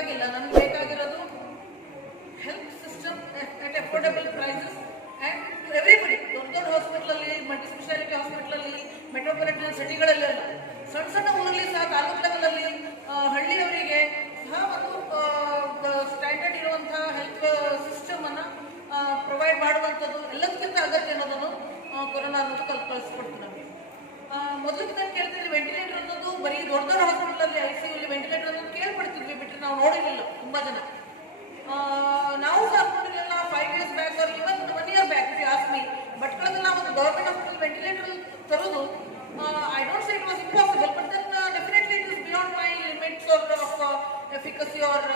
ಬೇಕಾಗಿಲ್ಲ. ನಮ್ಗೆ ಬೇಕಾಗಿರೋದು health system at affordable prices and to everybody. ದೊಡ್ಡ ದೊಡ್ಡ ಹಾಸ್ಪಿಟ್ಲಲ್ಲಿ, ಮಲ್ಟಿ ಸ್ಪೆಷಾಲಿಟಿ ಹಾಸ್ಪಿಟ್ಲಲ್ಲಿ, ಮೆಟ್ರೋಪಾಲಿಟನ್ ಸಿಟಿಗಳಲ್ಲೆಲ್ಲ ಸಣ್ಣ ಸಣ್ಣ ಊರಲ್ಲಿ ಸಹ, ತಾಲೂಕು ಲೆವೆಲಲ್ಲಿ ಹಳ್ಳಿಯವರಿಗೆ ಸಹ ಒಂದು ಸ್ಟ್ಯಾಂಡರ್ಡ್ ಇರುವಂತಹ ಹೆಲ್ತ್ ಸಿಸ್ಟಮನ್ನು ಪ್ರೊವೈಡ್ ಮಾಡುವಂಥದ್ದು ಎಲ್ಲದಕ್ಕಿಂತ ಅಗತ್ಯ ಅನ್ನೋದನ್ನು ಕೊರೋನಾ ಅನ್ನೋದು ಕಲ್ಪಿಸ್ಕೊಡ್ತು ನಮಗೆ. ಮೊದಲಿಗೆ ನಾನು ಕೇಳ್ತಿದ್ವಿ ವೆಂಟಿಲೇಟರ್ ಅನ್ನೋದು ಬರೀ ದೊಡ್ಡ ದೊಡ್ಡ ಹಾಸ್ಪಿಟಲಲ್ಲಿ ICU ವೆಂಟಿಲೇಟರ್ ಅನ್ನೋದು ಕೇಳ್ಪಡ್ತಿದ್ವಿ, ಬಿಟ್ಟರೆ ನಾವು ನೋಡಿರಲಿಲ್ಲ ತುಂಬ ಜನ. ನಾವು ಸಹ ನೋಡಿರಲಿಲ್ಲ 5 years back or even 1 year back if you ask me. ಭಟ್ಕಳದಲ್ಲಿ ನಾವು ಒಂದು ಗವರ್ಮೆಂಟ್ ಹಾಸ್ಪಿಟಲ್ ವೆಂಟಿಲೇಟರ್ ತರೋದು, I don't say it was impossible, but then definitely it is beyond my limits of efficacy or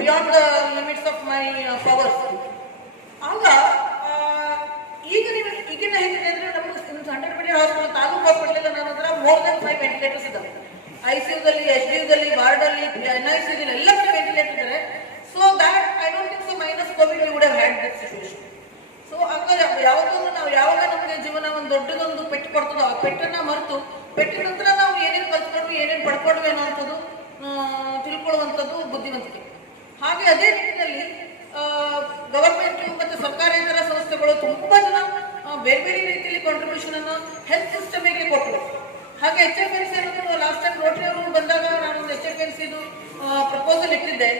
beyond the limits of my powers. ಆಗ ಈಗಿನ ಹೇಗಿದೆ ಅಂದರೆ ನಮಗೆ 100 bed hospital, taluk ಹಾಸ್ಪಿಟಲ್ ನನ್ನ ಹತ್ರ ಮೋರ್ ದನ್ 5 ವೆಂಟಿಲೇಟರ್ಸ್ ಇದ್ದಾವೆ. ICUದಲ್ಲಿ, SDUದಲ್ಲಿ, ವಾರ್ಡಲ್ಲಿ, NICUದಲ್ಲಿ ಎಲ್ಲ ಕಡೆ ವೆಂಟಿಲೇಟರ್ ಇದ್ದಾರೆ. So that I don't think so minus Covid we would have had this situation. So ಆಗ ಯಾವುದನ್ನು ನಾವು ಯಾವಾಗ ನಮಗೆ ಜೀವನ ಒಂದು ದೊಡ್ಡದೊಂದು ಪೆಟ್ಟು ಕೊಡ್ತದೋ ಆ ಪೆಟ್ಟನ್ನು ಮರೆತು ಪೆಟ್ಟಿನ ನಂತರ ನಾವು ಏನೇನು ಕಲ್ತ್ಕೊಂಡ್ವಿ, ಏನೇನು ಪಡ್ಕೊಂಡ್ವಿ ಅನ್ನೋಂಥದ್ದು ತಿಳ್ಕೊಳ್ಳುವಂಥದ್ದು ಬುದ್ಧಿವಂತಿಕೆ. ಹಾಗೆ ಅದೇ ನಿಟ್ಟಿನಲ್ಲಿ ಗವರ್ಮೆಂಟ್ ಮತ್ತು ಸರ್ಕಾರೇತರ ಸಂಸ್ಥೆಗಳು ತುಂಬ ಜನ ಬೇರೆ ಬೇರೆ ರೀತಿಯಲ್ಲಿ ಕಾಂಟ್ರಿಬ್ಯೂಷನ್ ಅನ್ನು ಹೆಲ್ತ್ ಸಿಸ್ಟಮಿಗೆ ಕೊಟ್ಟರು. ಹಾಗೆ HFNC ಅನ್ನೋದು ಲಾಸ್ಟ್ ಟೈಮ್ ರೋಟರಿ ಅವರು ಬಂದಾಗ ನಾನೊಂದು HFNCದು ಪ್ರಪೋಸಲ್ ಇಟ್ಟಿದ್ದೆ.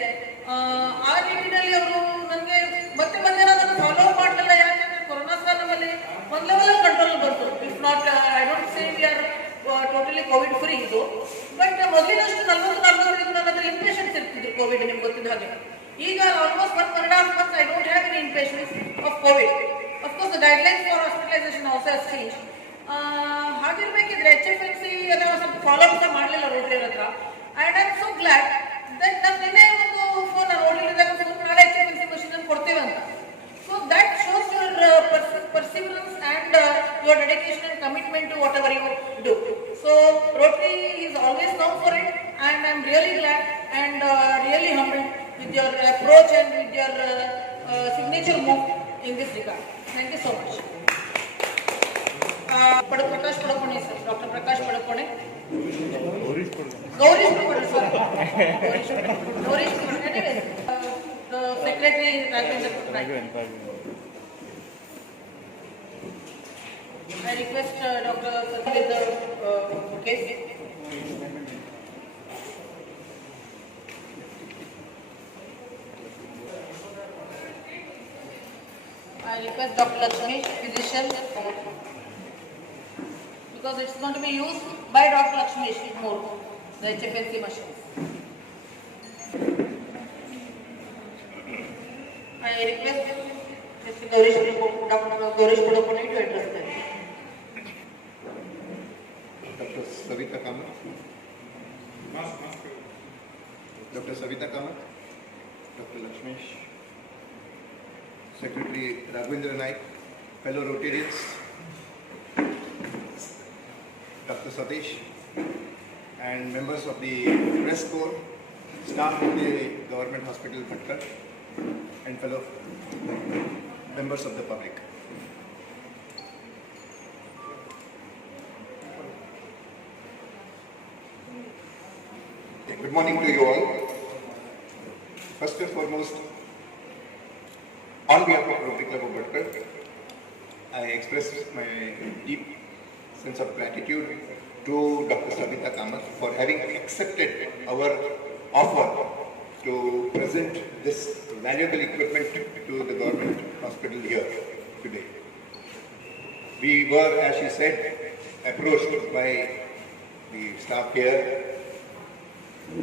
ಆ ನಿಟ್ಟಿನಲ್ಲಿ ಅವರು ನನಗೆ ಮತ್ತೆ ಅದನ್ನು ಫಾಲೋ ಅಪ್ ಮಾಡಲಿಲ್ಲ. ಯಾಕೆಂದ್ರೆ ಕೊರೋನಾ ಸಹ ನಮ್ಮಲ್ಲಿ ಒಂದು ಲೆವೆಲ್ ಕಂಟ್ರೋಲ್ ಬಂತು. If not I don't say we are totally Covid free ಇದು, ಬಟ್ ಮೊದಲಿನಷ್ಟು 40 ನನ್ನ ಇನ್ಪೇಷನ್ಸ್ ಇರ್ತಿದ್ರು ಕೋವಿಡ್, ನಿಮ್ಗೆ ಗೊತ್ತಿದ್ದ ಹಾಗೆ. ಈಗ ಆಲ್ಮೋಸ್ಟ್ 1.5 months I don't have any inpatients of COVID. Of course, the guidelines for hospitalization also has changed. ಹಾಗಿರ್ಬೇಕಿದ್ರೆ HFNC ಅದನ್ನು ಸ್ವಲ್ಪ ಫಾಲೋ ಅಪ್ ಮಾಡಲಿಲ್ಲ ರೋಟರಿ ಹತ್ರ. And I am so glad that ನಾನು ನಿನ್ನೆ ಒಂದು ಫೋನ್ ರೋಟರಿದಾಗ ನಾಳೆ HFNC ಮಷೀನ್ ಅನ್ನು ಕೊಡ್ತೇವೆ ಅಂತ. So that shows your perseverance and your dedication and commitment to whatever you do. So Rotary is always known for it, and I am really glad and really humbled with your approach and with your signature move in this regard. Thank you so much. Prakash Padukone sir, Dr. Prakash Padukone. Gaurish Padukone sir. Gaurish Padukone. Anyways, the secretary Rajendra Padukone. I request Dr. Sir with the case. I request Dr. Lakshmi, physician, because it's going to be used by Dr. Lakshmi more, the HFNC machines. I request Mr. Dr. Gaurish Padukone to address them. Dr. Savita Kamath, Dr. Savita Kamath, Dr. Lakshmesh, Secretary Raghavendra Naik, fellow Rotarians, Dr. Satish, and members of the press corps, staff of the Government Hospital Bhatkal, and fellow members of the public. Good morning to you all. First and foremost, on behalf of Rotary Club of Bhatkal, I express my deep sense of gratitude to Dr. Savita Kamath for having accepted our offer to present this valuable equipment to the government hospital here today. We were, as she said, approached by the staff here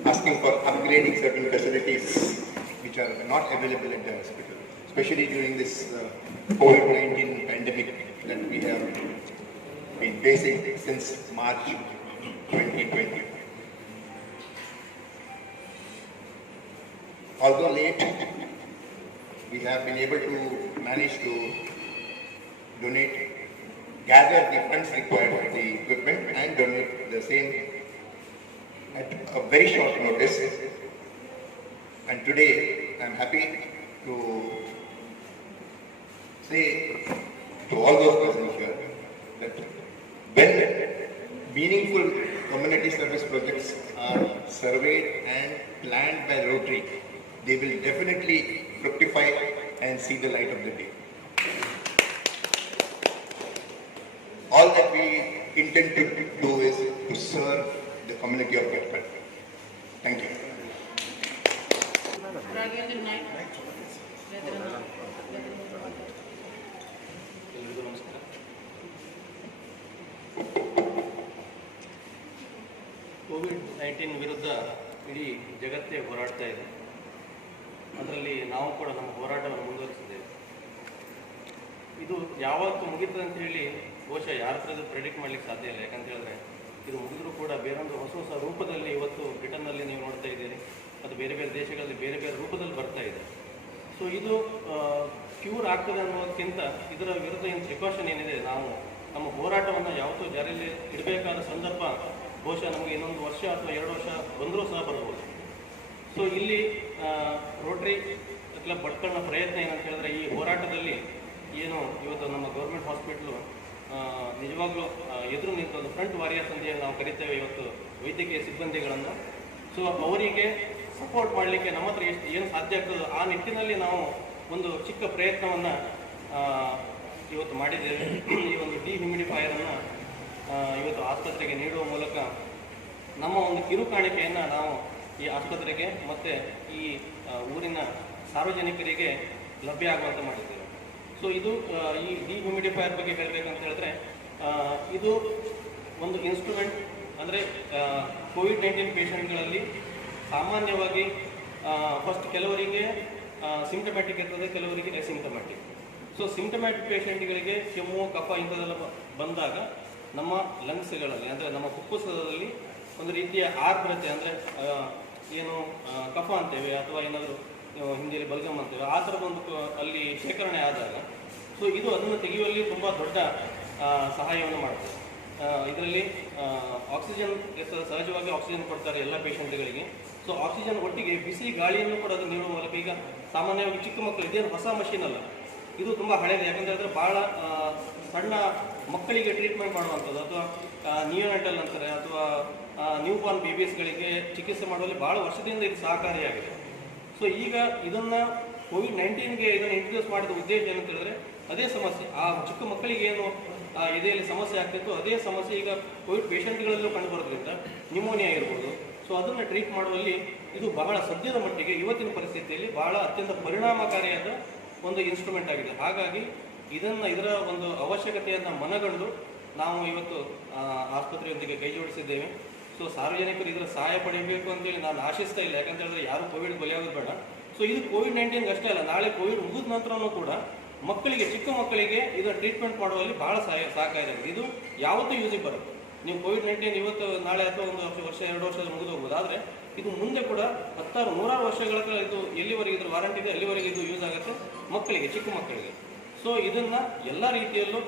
asking for upgrading certain facilities which are not available at the hospital, especially during this COVID-19 pandemic that we have been facing since March 2020. Although late, we have been able to manage to gather the funds required for the equipment and donate the same at a very short notice. And today I am happy to say to all those present here that when meaningful community service projects are surveyed and planned by Rotary, they will definitely fructify and see the light of the day. All that we intend to do is to serve the community of Bhatpal. Thank you. Raghavendra ನಾಯ್ಕ್, ಎಲ್ರಿಗೂ ನಮಸ್ಕಾರ. ಕೋವಿಡ್-19 ವಿರುದ್ಧ ಇಡೀ ಜಗತ್ತೇ ಹೋರಾಡ್ತಾ ಇದೆ. ಅದರಲ್ಲಿ ನಾವು ಕೂಡ ನಮ್ಮ ಹೋರಾಟವನ್ನು ಮುಂದುವರಿಸಿದ್ದೇವೆ. ಇದು ಯಾವತ್ತು ಮುಗಿತದೆ ಅಂತ ಹೇಳಿ ಬಹುಶಃ ಯಾರ ಹತ್ರ ಪ್ರೆಡಿಕ್ಟ್ ಮಾಡಲಿಕ್ಕೆ ಸಾಧ್ಯ ಇಲ್ಲ. ಯಾಕಂತ ಹೇಳಿದ್ರೆ ಇದು ಮುಗಿದರೂ ಕೂಡ ಬೇರೊಂದು ಹೊಸ ಹೊಸ ರೂಪದಲ್ಲಿ ಇವತ್ತು ಬ್ರಿಟನ್ನಲ್ಲಿ ನೀವು ನೋಡ್ತಾ ಇದ್ದೀರಿ, ಅದು ಬೇರೆ ಬೇರೆ ದೇಶಗಳಲ್ಲಿ ಬೇರೆ ಬೇರೆ ರೂಪದಲ್ಲಿ ಬರ್ತಾ ಇದೆ. ಸೊ ಇದು ಕ್ಯೂರ್ ಆಗ್ತದೆ ಅನ್ನೋದಕ್ಕಿಂತ ಇದರ ವಿರುದ್ಧ ಏನು ಪ್ರಿಕಾಷನ್ ಏನಿದೆ, ನಾವು ನಮ್ಮ ಹೋರಾಟವನ್ನು ಯಾವತ್ತೂ ಜಾರಿಯಲ್ಲಿ ಇಡಬೇಕಾದ ಸಂದರ್ಭ ಬಹುಶಃ ನಮಗೆ ಇನ್ನೊಂದು ವರ್ಷ ಅಥವಾ 2 ವರ್ಷ ಬಂದರೂ ಸಹ ಬರ್ಬೋದು. ಸೊ ಇಲ್ಲಿ ರೋಟರಿ ಕ್ಲಬ್ ಭಟ್ಕಳ್ನ ಪ್ರಯತ್ನ ಏನಂತ ಹೇಳಿದ್ರೆ, ಈ ಹೋರಾಟದಲ್ಲಿ ಏನು ಇವತ್ತು ನಮ್ಮ ಗೌರ್ಮೆಂಟ್ ಹಾಸ್ಪಿಟ್ಲು ನಿಜವಾಗ್ಲೂ ಎದುರು ನಿಂತು ಒಂದು ಫ್ರಂಟ್ ವಾರಿಯರ್ಸ್ ಅಂತ ನಾವು ಕರಿತೇವೆ ಇವತ್ತು ವೈದ್ಯಕೀಯ ಸಿಬ್ಬಂದಿಗಳನ್ನು. ಸೊ ಅವರಿಗೆ ಸಪೋರ್ಟ್ ಮಾಡಲಿಕ್ಕೆ ನಮ್ಮ ಹತ್ರ ಏನು ಸಾಧ್ಯ ಆಗ್ತದೋ ಆ ನಿಟ್ಟಿನಲ್ಲಿ ನಾವು ಒಂದು ಚಿಕ್ಕ ಪ್ರಯತ್ನವನ್ನು ಇವತ್ತು ಮಾಡಿದ್ದೇವೆ. ಈ ಒಂದು ಡಿಹ್ಯೂಮಿಡಿಫೈಯರನ್ನು ಇವತ್ತು ಆಸ್ಪತ್ರೆಗೆ ನೀಡುವ ಮೂಲಕ ನಮ್ಮ ಒಂದು ಕಿರುಕಾಣಿಕೆಯನ್ನು ನಾವು ಈ ಆಸ್ಪತ್ರೆಗೆ ಮತ್ತು ಈ ಊರಿನ ಸಾರ್ವಜನಿಕರಿಗೆ ಲಭ್ಯ ಆಗುವಂತೆ ಮಾಡಿದ್ದೇವೆ. ಸೊ ಇದು ಈ ಡಿಹ್ಯೂಮಿಡಿಫೈಯರ್ ಬಗ್ಗೆ ಹೇಳಬೇಕಂತ ಹೇಳಿದ್ರೆ, ಇದು ಒಂದು ಇನ್ಸ್ಟ್ರೂಮೆಂಟ್. ಅಂದರೆ ಕೋವಿಡ್-19 ಪೇಷಂಟ್ಗಳಲ್ಲಿ ಸಾಮಾನ್ಯವಾಗಿ ಫಸ್ಟ್ ಕೆಲವರಿಗೆ ಸಿಂಪ್ಟಮ್ಯಾಟಿಕ್ ಇರ್ತದೆ, ಕೆಲವರಿಗೆ ಅಸಿಂಪ್ಟಮ್ಯಾಟಿಕ್. ಸೊ ಸಿಂಪ್ಟಮ್ಯಾಟಿಕ್ ಪೇಷಂಟ್ಗಳಿಗೆ ಕೆಮ್ಮು, ಕಫ ಇಂಥದ್ದೆಲ್ಲ ಬಂದಾಗ ನಮ್ಮ ಲಂಗ್ಸ್ಗಳಲ್ಲಿ ಅಂದರೆ ನಮ್ಮ ಫುಫುಸದಲ್ಲಿ ಒಂದು ರೀತಿಯ ಆರ್ದ್ರತೆ, ಅಂದರೆ ಏನು ಕಫ ಅಂತೇವೆ ಅಥವಾ ಏನಾದರೂ ಹಿಂದಿಯಲ್ಲಿ ಬಲ್ಗಮ್ ಅಂತೇವೆ, ಆ ಥರದೊಂದು ಅಲ್ಲಿ ಶೇಖರಣೆ ಆದಾಗ ಸೊ ಇದು ಅದನ್ನು ತೆಗೆಯುವಲ್ಲಿ ತುಂಬ ದೊಡ್ಡ ಸಹಾಯವನ್ನು ಮಾಡ್ತದೆ. ಇದರಲ್ಲಿ ಆಕ್ಸಿಜನ್ ಸಹಜವಾಗಿ ಆಕ್ಸಿಜನ್ ಕೊಡ್ತಾರೆ ಎಲ್ಲ ಪೇಷಂಟ್ಗಳಿಗೆ. ಸೊ ಆಕ್ಸಿಜನ್ ಒಟ್ಟಿಗೆ ಬಿಸಿ ಗಾಳಿಯನ್ನು ಕೂಡ ಅದು ನೀಡುವ ಮೂಲಕ, ಈಗ ಸಾಮಾನ್ಯವಾಗಿ ಚಿಕ್ಕ ಮಕ್ಕಳು ಇದೇನು ಹೊಸ ಮಷೀನ್ ಅಲ್ಲ, ಇದು ತುಂಬ ಹಳೆಯದು. ಯಾಕಂತ ಹೇಳಿದ್ರೆ ಭಾಳ ಸಣ್ಣ ಮಕ್ಕಳಿಗೆ ಟ್ರೀಟ್ಮೆಂಟ್ ಮಾಡುವಂಥದ್ದು ಅಥವಾ ನಿಯೋನೆಟಲ್ ಅಂತಾರೆ ಅಥವಾ ನ್ಯೂ ಬಾರ್ನ್ ಬೇಬೀಸ್ಗಳಿಗೆ ಚಿಕಿತ್ಸೆ ಮಾಡುವಲ್ಲಿ ಭಾಳ ವರ್ಷದಿಂದ ಇದು ಸಹಕಾರಿಯಾಗಿದೆ. ಸೊ ಈಗ ಇದನ್ನು ಕೋವಿಡ್-19ಗೆ ಇದನ್ನು ಇಂಟ್ರೊಡ್ಯೂಸ್ ಮಾಡಿದ ಉದ್ದೇಶ ಏನಂತ ಹೇಳಿದ್ರೆ, ಅದೇ ಸಮಸ್ಯೆ ಆ ಚಿಕ್ಕ ಮಕ್ಕಳಿಗೆ ಏನು ಎದೆಯಲ್ಲಿ ಸಮಸ್ಯೆ ಆಗ್ತಿತ್ತು, ಅದೇ ಸಮಸ್ಯೆ ಈಗ ಕೋವಿಡ್ ಪೇಷಂಟ್ಗಳಲ್ಲೂ ಕಂಡುಬರೋದ್ರಿಂದ ನ್ಯೂಮೋನಿಯಾ ಇರ್ಬೋದು. ಸೊ ಅದನ್ನು ಟ್ರೀಟ್ ಮಾಡುವಲ್ಲಿ ಇದು ಬಹಳ ಸದ್ಯದ ಮಟ್ಟಿಗೆ ಇವತ್ತಿನ ಪರಿಸ್ಥಿತಿಯಲ್ಲಿ ಬಹಳ ಅತ್ಯಂತ ಪರಿಣಾಮಕಾರಿಯಾದ ಒಂದು ಇನ್ಸ್ಟ್ರೂಮೆಂಟ್ ಆಗಿದೆ. ಹಾಗಾಗಿ ಇದರ ಒಂದು ಅವಶ್ಯಕತೆಯನ್ನು ಮನಗಂಡು ನಾವು ಇವತ್ತು ಆಸ್ಪತ್ರೆಯೊಂದಿಗೆ ಕೈ ಜೋಡಿಸಿದ್ದೇವೆ. ಸೊ ಸಾರ್ವಜನಿಕರು ಇದರ ಸಹಾಯ ಪಡೆಯಬೇಕು ಅಂತೇಳಿ ನಾನು ಆಶಿಸ್ತಾ ಇಲ್ಲ. ಯಾಕಂತ ಹೇಳಿದ್ರೆ ಯಾರು ಕೋವಿಡ್ ಬಲಿಯಾಗೋದು ಬೇಡ. ಸೊ ಇದು ಕೋವಿಡ್-19 ಅಷ್ಟೇ ಅಲ್ಲ, ನಾಳೆ ಕೋವಿಡ್ ಮುಗಿದ ನಂತರನೂ ಕೂಡ ಮಕ್ಕಳಿಗೆ, ಚಿಕ್ಕ ಮಕ್ಕಳಿಗೆ ಇದರ ಟ್ರೀಟ್ಮೆಂಟ್ ಮಾಡುವಲ್ಲಿ ಬಹಳ ಸಹಕಾರಿಯಾಗಿದೆ. ಇದು ಯಾವತ್ತೂ ಯೂಸಿಗೆ ಬರುತ್ತೆ. ನೀವು ಕೋವಿಡ್-19 ಇವತ್ತು ನಾಳೆ ಅಥವಾ ಒಂದು ವರ್ಷ 2 ವರ್ಷದ ಮುಗಿದು ಹೋಗ್ಬೋದು. ಆದರೆ ಇದು ಮುಂದೆ ಕೂಡ 100 ವರ್ಷಗಳ ಕಾಲ ಇದು ಎಲ್ಲಿವರೆಗೆ ಇದ್ರ ವಾರಂಟಿ ಇದೆ ಅಲ್ಲಿವರೆಗೆ ಇದು ಯೂಸ್ ಆಗುತ್ತೆ ಮಕ್ಕಳಿಗೆ, ಚಿಕ್ಕ ಮಕ್ಕಳಿಗೆ. ಸೊ ಇದನ್ನು ಎಲ್ಲ ರೀತಿಯಲ್ಲೂ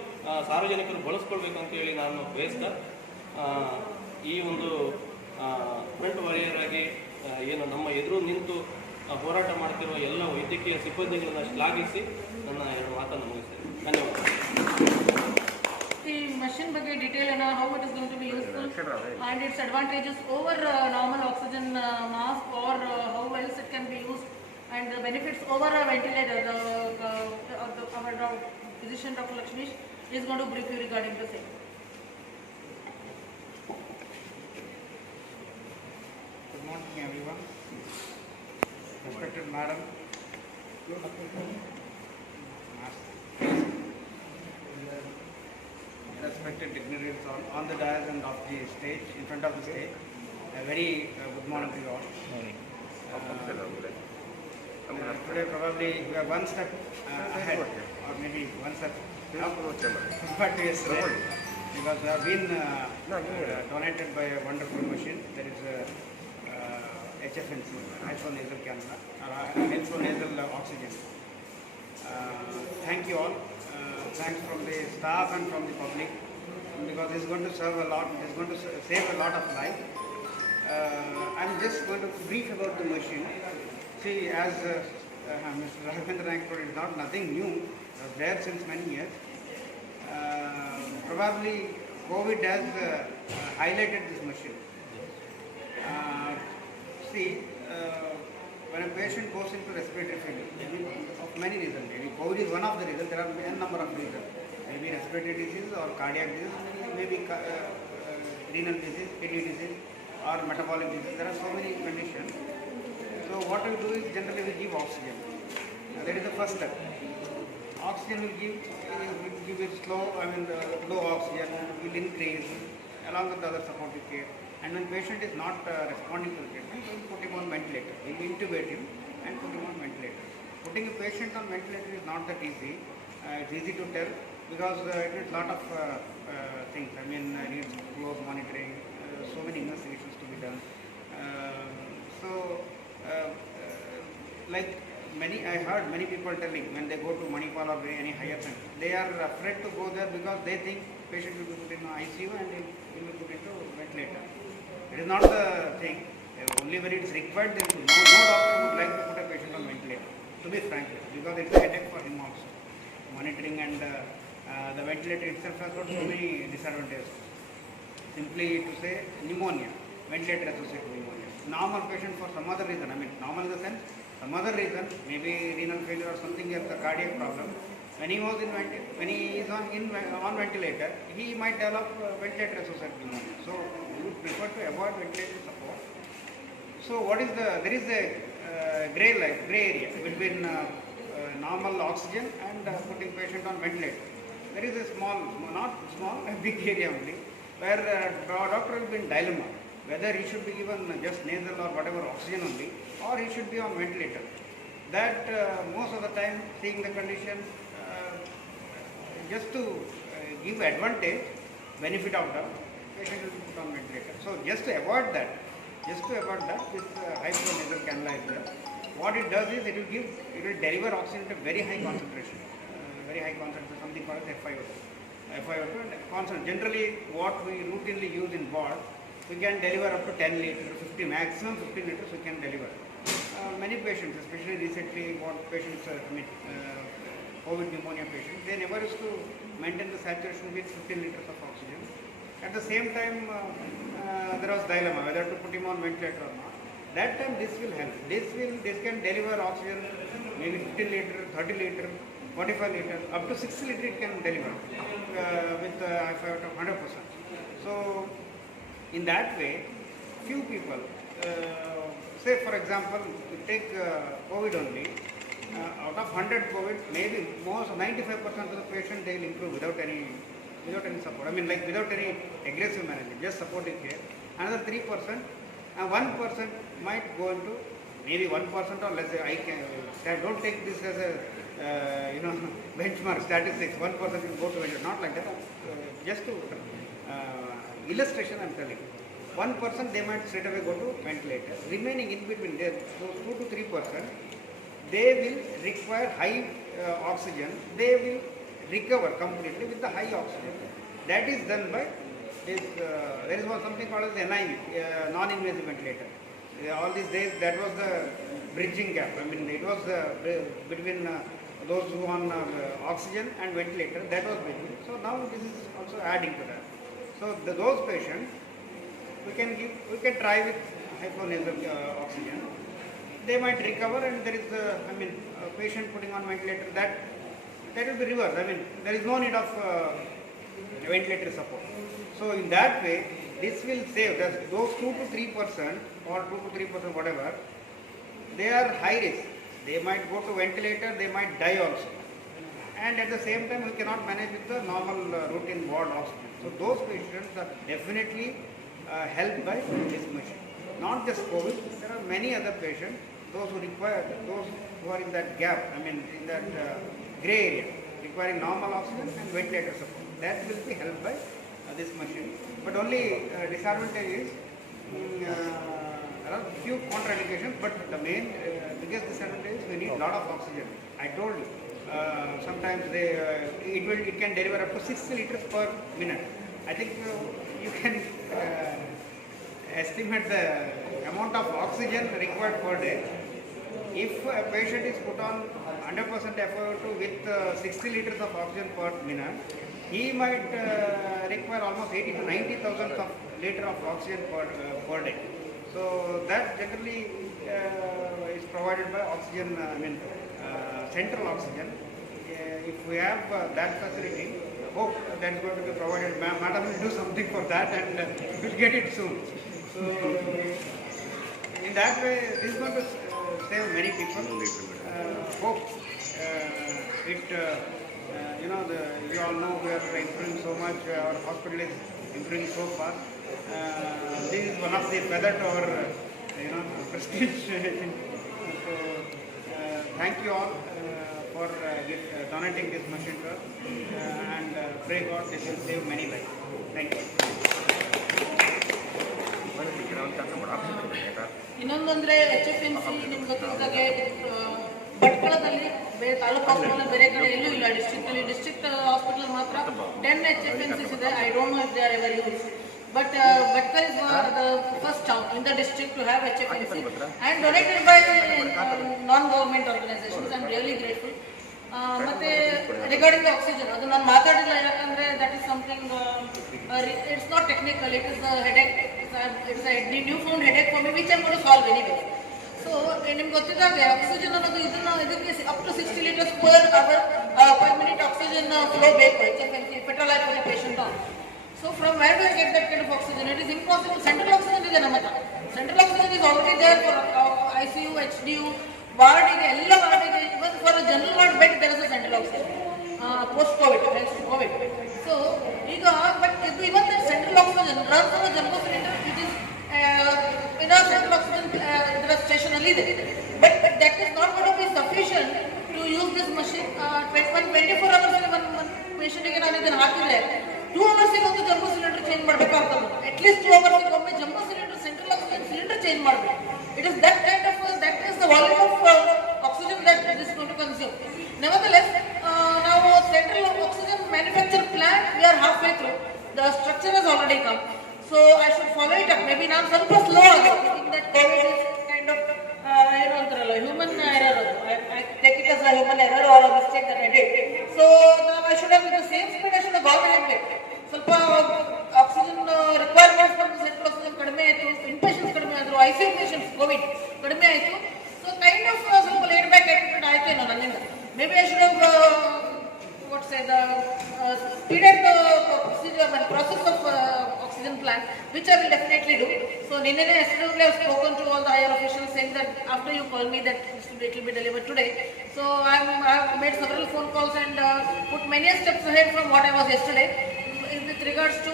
ಸಾರ್ವಜನಿಕರು ಬಳಸ್ಕೊಳ್ಬೇಕು ಅಂತೇಳಿ ನಾನು ಬಯಸ್ತಾ, ಈ ಒಂದು ಫ್ರಂಟ್ ವಾರಿಯರ್ ಆಗಿ ಏನು ನಮ್ಮ ಎದುರು ನಿಂತು ಹೋರಾಟ ಮಾಡ್ತಿರುವ ಎಲ್ಲ ವೈದ್ಯಕೀಯ ಸಿಬ್ಬಂದಿಗಳನ್ನು ಶ್ಲಾಘಿಸಿ ನನ್ನ 2 ಮಾತನ್ನು ಮುಗಿಸ್ತೇನೆ. ಧನ್ಯವಾದ. ಈ ಮಷಿನ್ ಬಗ್ಗೆ detail how it is going to be useful and its advantages over normal oxygen mask, or how else it can be used, and the benefits over a ventilator. Our physician Dr. Lakshmish is going to brief you regarding the same. Good morning, everyone. Respected Madam, respected dignitaries on the dais and of the stage, in front of the stage, a very good morning to you all. Today probably we are one step ahead, or maybe one step up compared to yesterday, because we have been donated by a wonderful machine. There is a HFNC, hydronasal cannula, hydronasal oxygen. Thank you all. Thanks from the staff and from the public, because it's going to serve a lot. It's going to save a lot of life. I'm just going to brief about the machine. See, as Mr. Raghvendra Naik told, it's not nothing new. It was there since many years. Probably COVID has highlighted this machine. See, when a patient goes into respiratory failure, maybe of many reasons, maybe COVID is one of the reasons, there are n number of reasons, maybe respiratory disease or cardiac disease, maybe renal disease, kidney disease or metabolic disease, there are so many conditions. So what we do is generally we give oxygen. That is the first step. Oxygen will give it slow, low oxygen will increase along with the other supportive care. And when patient is not responding to the treatment, we will put him on ventilator. We will intubate him and put him on ventilator. Putting a patient on ventilator is not that easy. It's easy to tell because it needs lot of things. It needs close monitoring, so many investigations to be done. Like I heard many people telling when they go to Manipal or any higher center, they are afraid to go there because they think patient will be put in ICU and he will be put into ventilator. It is not the thing. Only when it is required, there is no doctor would like to put a patient on ventilator, to be frank, because it is a headache for him also. Monitoring and the ventilator itself has got so many disadvantages. Simply to say pneumonia, ventilator associated pneumonia. Normal patient for some other reason, normal in the sense, some other reason, maybe renal failure or something else, a cardiac problem. When he is on ventilator, he might develop ventilator associated pneumonia. So we would prefer to avoid ventilator support. So there is a gray area between normal oxygen and putting patient on ventilator. There is a not small, a big area only, where doctor will be in dilemma whether he should be given just nasal or whatever oxygen only, or he should be on ventilator. That most of the time, seeing the condition, just to give advantage, benefit of doubt, patient will be put on ventilator. So just to avoid that, this hyponasal cannula is there. What it does is it will deliver oxygen at a very high concentration, something called FiO2. FiO2 and constant. Generally, what we routinely use in ward, we can deliver up to 10 liters, 50, maximum 15 liters we can deliver. Many patients, especially recently, COVID pneumonia patients, they never used to maintain the saturation with 15 liters of oxygen. At the same time, there was dilemma whether to put him on ventilator or not. That time this will help. This can deliver oxygen maybe 15 liters, 30 liters, 45 liters, up to 60 liters it can deliver with FiO2 100%. So in that way, few people, say for example, you take COVID only, out of 100 COVID, maybe most 95% of the patient they will improve without any support. Without any aggressive management, just supportive care. Another 3%, 1% might go into maybe 1% or less. Don't take this as a benchmark statistics. 1% will go to ventilator. Not like that. Just to illustration, I'm telling. 1% they might straight away go to ventilator. Remaining in between there, so 2 to 3%, they will require high oxygen. They will recover completely with the high oxygen. That is done by this. There is something called as NIV, non-invasive ventilator. All these days, that was the bridging gap. It was between those who on oxygen and ventilator. That was bridging. So now this is also adding to that. So those patients, we can try with hyponasal oxygen. They might recover, and there is a patient putting on ventilator. That will be reversed. There is no need of ventilator support. So in that way, this will save those 2 to 3% or 2 to 3% whatever. They are high risk. They might go to ventilator. They might die also. And at the same time, we cannot manage with the normal routine ward oxygen. So those patients are definitely helped by this machine. Not just COVID. There are many other patients. Those who are in that gap. In that gray area, requiring normal oxygen and ventilator support. That will be helped by this machine. But only disadvantage is there are few contraindications, but the main biggest disadvantage is we need lot of oxygen. I told you, sometimes it can deliver up to 60 liters per minute. I think you can estimate the amount of oxygen required per day. If a patient is put on 100% FiO2 with 60 liters of oxygen per minute, he might require almost 80 to 90,000 liters of oxygen per day. So that generally is provided by oxygen, central oxygen. If we have that facility, hope that is going to be provided. Madam will do something for that and we'll get it soon. So, in that way, this is going to save many people. Hope you all know we are improving so much, our hospital is improving so fast. This is one of the feather to our, prestige. So, thank you all for donating this machine to us, and pray God this will save many lives. Thank you. ಇನ್ನೊಂದಂದ್ರೆ HFMC ನಿಮ್ಗೆ ಗೊತ್ತಿದ್ದಾಗೆ ಭಟ್ಕಳದಲ್ಲಿ ತಾಲೂಕು ಹಾಸ್ಪಿಟಲ್ ಬೇರೆ ಕಡೆ ಎಲ್ಲೂ ಇಲ್ಲ. District hospital ಮಾತ್ರ 10 HFMCs ಇದೆ. I don't know if they are ever use, but Bhatkal is the first town in the district to have HFMC and donated by non-government organizations. I am really grateful. ಮತ್ತೆ regarding the oxygen ಅದು ನಾನು ಮಾತಾಡಿಲ್ಲ, ಯಾಕಂದ್ರೆ that is something it's not technical, it is headache, it's new found headache for me which I got to solve anyway. So ನಿಮ್ಗೆ ಗೊತ್ತಿದ್ದಾಗೆ oxygen ಅನ್ನೋದು ಇದಕ್ಕೆ up to 60 liters per minute oxygen flow ಬೇಕು HFMC petrol ಹಾಕಿ patient. So from where do I get that kind of oxygen? It is impossible. Central oxygen is ನಮ್ಮ ಹತ್ರ. Central oxygen is already there for ICU, HDU, ward ಇದೆ, ಎಲ್ಲ ward ಇದೆ. Even for a general ward bed there is a central oxygen. Post COVID, thanks to COVID. So ಈಗ but ಇದು even the central oxygen runs on a jumbo cylinder which is in a central oxygen ಇದರ station ಅಲ್ಲಿ ಇದೆ. But that is not going to be sufficient to use this machine. 24 hours ಅಲ್ಲಿ one patient ಗೆ ನಾನು ಇದನ್ನು ಹಾಕಿದ್ರೆ 2 hours ಒಂದು ಜಂಬೋ ಸಿಲಿಂಡರ್ ಚೇಂಜ್ ಮಾಡಬೇಕಾಗ್ತದೆ. ಅಟ್ ಲೀಸ್ಟ್ 2 hours ಒಮ್ಮೆ jumbo cylinder central oxygen cylinder change ಮಾಡಬೇಕು. It is that kind of that is the volume of oxygen that it is going to consume. Nevertheless ನಾವು central oxygen manufacture plant we are half way through. The structure has already come. So I should follow it up. Maybe ನಾನು ಸ್ವಲ್ಪ slow ಆಗಿದೆ in that Covid is kind of ಏನು ಅಂತಾರಲ್ಲ human error. I take it as a human error or a mistake that I did. So I should have with the same speed I should have gone ahead. ಸ್ವಲ್ಪ oxygen requirements ನಮ್ಮ central oxygen ಕಡಿಮೆ ಆಯಿತು, ಇನ್ಪೇಷನ್ಸ್ ಕಡಿಮೆ ಆದರು, ICU patients Covid ಕಡಿಮೆ ಆಯಿತು. So kind of ಸ್ವಲ್ಪ ಲೇಟ್ ಬ್ಯಾಕ್ ಆಟಿಟ್ಯೂಡ್ ಆಯ್ತೇನೋ ನನ್ನಿಂದ. Maybe I should have what say the speeded process of oxygen plant, which I will definitely do. So yesterday I have spoken to all the higher officials saying that after you call me that it will be delivered today. So I have made several phone calls and put many steps ahead from what I was yesterday with regards to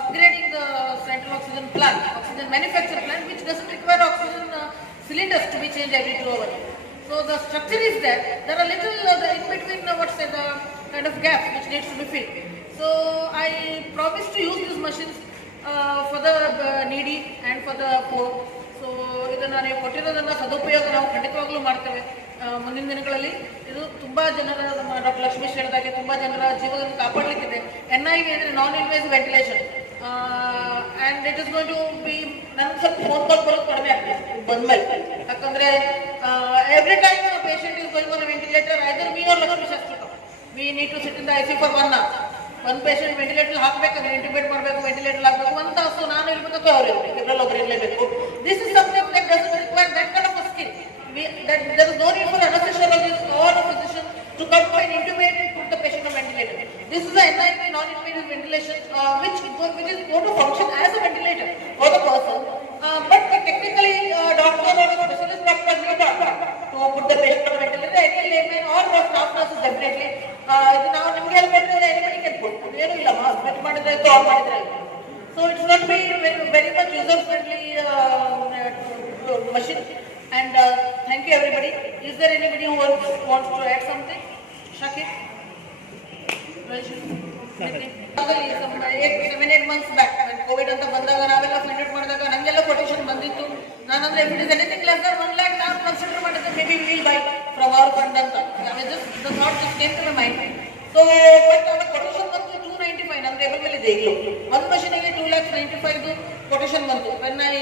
upgrading the central oxygen plant, oxygen manufacture plant, which doesn't require oxygen cylinders to be changed every 2 hours. So the structure is there. There are little in between the kind of gap which needs to be filled. So I promise to use these machines for the needy and for the poor. So ಇದನ್ನು ನೀವು ಕೊಟ್ಟಿರೋದನ್ನ ಸದುಪಯೋಗ ನಾವು ಖಂಡಿತವಾಗ್ಲೂ ಮಾಡ್ತೇವೆ. ಮುಂದಿನ ದಿನಗಳಲ್ಲಿ ಇದು ತುಂಬಾ ಜನರ ನಮ್ಮ ಡಾಕ್ಟರ್ ಲಕ್ಷ್ಮೀಶ್ ಹೇಳಿದಾಗೆ ತುಂಬಾ ಜನರ ಜೀವನವನ್ನು ಕಾಪಾಡಲಿಕ್ಕಿದೆ. NIV ಅಂದರೆ non invasive ventilation and it is going to be. ನನಗೆ ಸ್ವಲ್ಪ ಫೋನ್ ಕಾಲ್ ಬರೋದು ಕಡಿಮೆ ಆಗ್ತದೆ ಬಂದ್ಮೇಲೆ, ಯಾಕಂದ್ರೆ every time patient is going on ventilator either me or ಲಗರ್ ವಿಶಾಸ್ತ್ರ we need to sit in the ICU for 1 hour. ಒಂದು ಪೇಷಂಟ್ ವೆಂಟಿಲೇಟರ್ ಹಾಕಬೇಕಂದ್ರೆ ಇಂಟಿಬೇಟ್ ಮಾಡಬೇಕು, ವೆಂಟಿಲೇಟರ್ ಹಾಕಬೇಕು, 1 ತಾಸು ನಾನು ಇರಬೇಕು, ಅವ್ರು ಇರಬೇಕು, ಇಬ್ಬರಲ್ಲಿ ಒಬ್ಬರು ಇರಲೇಬೇಕು. This is something that doesn't require that kind of a skill. There is no need for anesthesiologist or a physician to come and intubate and put the patient on ventilator. This is a NIV non-invasive ventilation which is going to function as a ventilator for the person. But technically doctor or a specialist doctor will not to put the patient on ventilator. Any layman or staff nurses definitely. ಇದು ನಾವು ನಿಮಗೆ ಹೇಳ್ಬೇಕಂದ್ರೆ anybody can put. ಏನೂ ಇಲ್ಲ, ಸ್ವಿಚ್ ಮಾಡಿದ್ರೆ ಆಯ್ತು, ಆನ್ ಮಾಡಿದ್ರೆ ಆಯ್ತು. So it's not be very much user friendly machine. And thank you everybody. Is there anybody who wants to add something? Shakir? 7-8 months back when COVID ಅಂತ ಬಂದಾಗ ನಾವೆಲ್ಲ ಫೈಂಡ್ ಔಟ್ ಮಾಡಿದಾಗ ನನಗೆಲ್ಲ ಕೊಟೇಶನ್ ಬಂದಿತ್ತು. ನಾನಂದ್ರೆ if it is anything less than 1 lakh ನಾನು ಕನ್ಸಿಡರ್ ಮಾಡಿದ್ರೆ maybe we will buy from our fund ಅಂತ. The thought just came to my mind. So but our quotation ಬಂತು 295 ನಮ್ಮ ಟೇಬಲ್ ಮೇಲೆ ಇದೆ ಈಗಲೂ. ಒಂದು ಮಷೀನಿಗೆ 2,95,000 ಕೊಟೇಶನ್ ಬಂತು. When I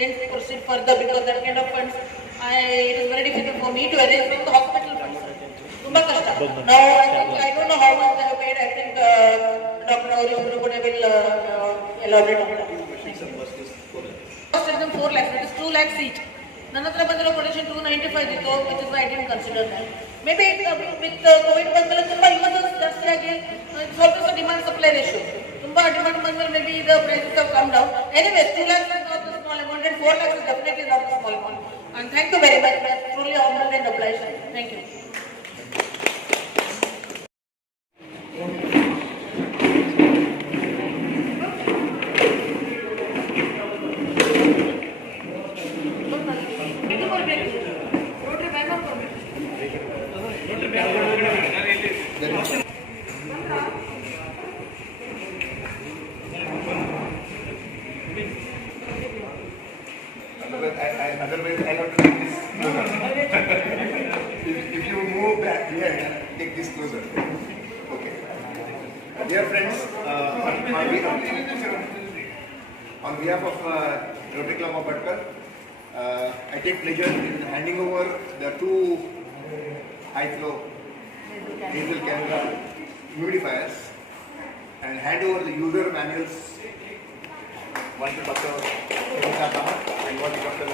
didn't proceed further because that kind of funds it is very difficult for me to arrange from the hospital funds. ತುಂಬಾ ಕಷ್ಟ. Now I don't know how much they have paid. I think Dr. Nauri Subramania will elaborate on that. Cost of them 4 lakhs. That is 2 lakhs each. ನನ್ನ ಹತ್ರ ಬಂದಿರೋ quotation 295 ಇತ್ತು, which is I didn't consider that. Maybe with covid ಬಂದ್ಮೇಲೆ ತುಂಬಾ users ಜಾಸ್ತಿಯಾಗಿ ಸ್ವಲ್ಪ demand supply ratio ತುಂಬಾ demand ಬಂದ್ಮೇಲೆ maybe the prices have come down. Anyways 2 lakhs is not a small amount and 4 lakhs is definitely not a small amount. And thank you very much. We are truly honored and obliged. Thank you. Otherwise, I have to take this closer. If you move back here, take this closer. Okay. Dear friends, on behalf of Rotary Club of Bhatkar, I take pleasure in handing over the 2 high-flow diesel camera humidifiers and hand over the user manuals, one to Dr. Sabita Kamath and one to Dr.